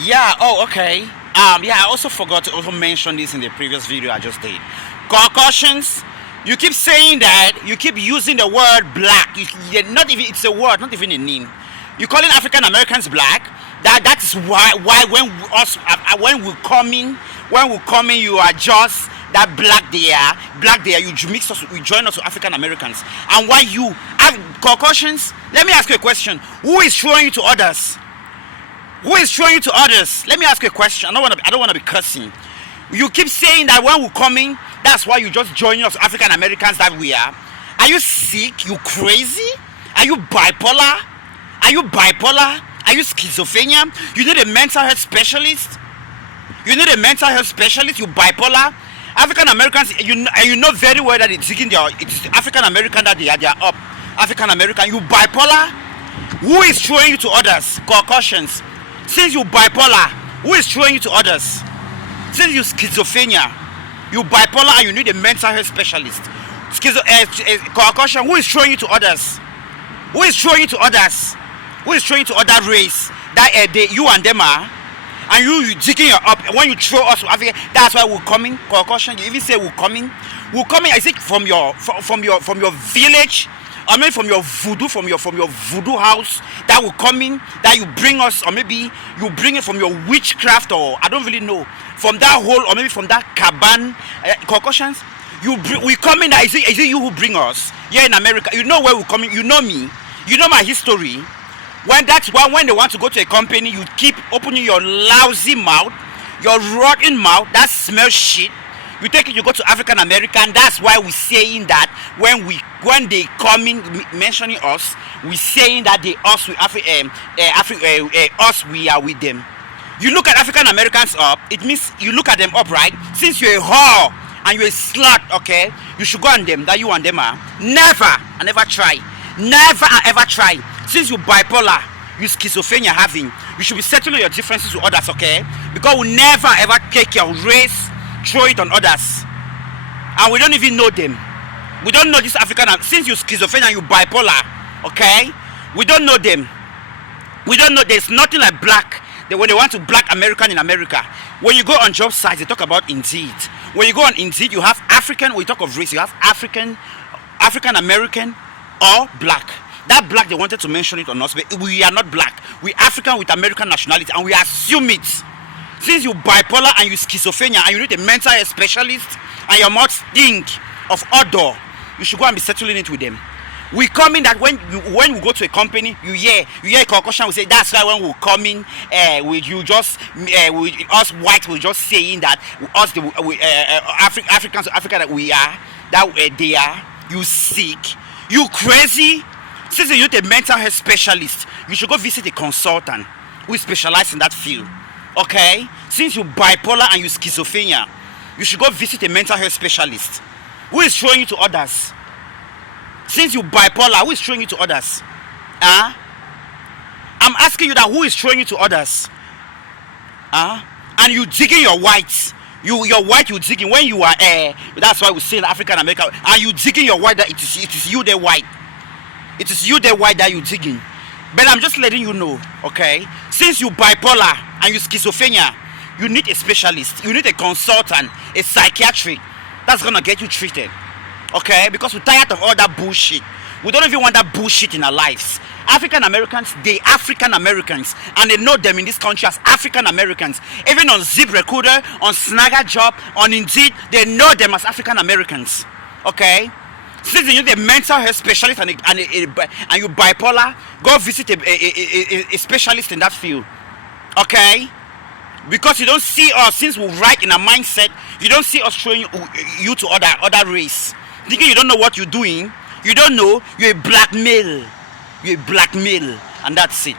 Yeah, oh, okay. Yeah, I also forgot to also mention this in the previous video I just did. Caucasians, you keep saying that, you keep using the word black. Not even, it's a word, not even a name. You calling African Americans black. That is why when we coming, you are just that black there. You mix us, you join us with African Americans. And why you have Caucasians? Let me ask you a question. Who is showing you to others? Who is showing you to others? Let me ask you a question. I don't want to be cursing. You keep saying that when we're coming, that's why you just join us African Americans that we are. Are you sick? You crazy? Are you bipolar? Are you bipolar? Are you schizophrenia? You need a mental health specialist? You need a mental health specialist? You bipolar? African Americans, you know very well that it's African American that they are up. African American, you bipolar? Who is showing you to others? Caucasians. Since you bipolar, who is showing you to others? Since you schizophrenia, you bipolar and you need a mental health specialist. Caucasian, who is showing you to others? Who is showing you to others? Who is showing you to other race that you and them are? And you digging your up when you throw us to Africa. That's why we're coming. Caucasian, you even say we're coming. We're coming. Is it from your village? Or maybe from your voodoo house that will come in, that you bring us, or maybe you bring it from your witchcraft, or I don't really know, from that hole, or maybe from that cabin. Caucasians, we come in. Is it you who bring us here in America? You know where we're coming. You know me. You know my history. When they want to go to a company, you keep opening your lousy mouth, your rotten mouth that smells shit. You take it, you go to African American. That's why we're saying that when they coming mentioning us, we're saying that they us with us we are with them. You look at African Americans up, it means you look at them up, right? Since you're a whore and you're a slut, okay, you should go on them. That you and them are never and ever try, never and ever try. Since you bipolar, you schizophrenia having, you should be settling your differences with others, okay? Because we never ever take your race, throw it on others, and we don't even know them. We don't know this African. Since you schizophrenia, you bipolar, okay? We don't know them. We don't know. There's nothing like black. When they want to black American in America, when you go on job sites, they talk about Indeed. When you go on Indeed, you have African. When you talk of race, you have African American, or black. That black, they wanted to mention it on us, but we are not black. We're African with American nationality, and we assume it. Since you bipolar and you schizophrenia and you need a mental health specialist and your mouth stink of odor, you should go and be settling it with them. We come in that when we go to a company, you hear a Caucasian will say that's why when we come in, with us white, we're just saying that us Africans, Africa that we are, that they are. You sick, you crazy. Since you need a mental health specialist, you should go visit a consultant who specializes in that field. Okay? Since you bipolar and you schizophrenia, you should go visit a mental health specialist who is showing you to others. Since you bipolar, who is showing you to others? I'm asking you that, who is showing you to others? And you digging your whites. Your white you digging when you are that's why we say in African American, and you digging your white that it is you the white. It is you the white that you digging. But I'm just letting you know, okay? Since you bipolar and you schizophrenia, you need a specialist. You need a consultant, a psychiatric that's gonna get you treated, okay? Because we're tired of all that bullshit. We don't even want that bullshit in our lives. African Americans, they African Americans, and they know them in this country as African Americans. Even on Zip Recruiter, on Snagger Job, on Indeed, they know them as African Americans, okay? Since you need a mental health specialist and you bipolar, go visit a specialist in that field, okay? Because you don't see us, since we're right in a mindset, you don't see us showing you to other race. Thinking you don't know what you're doing, you don't know, you're a blackmail, and that's it.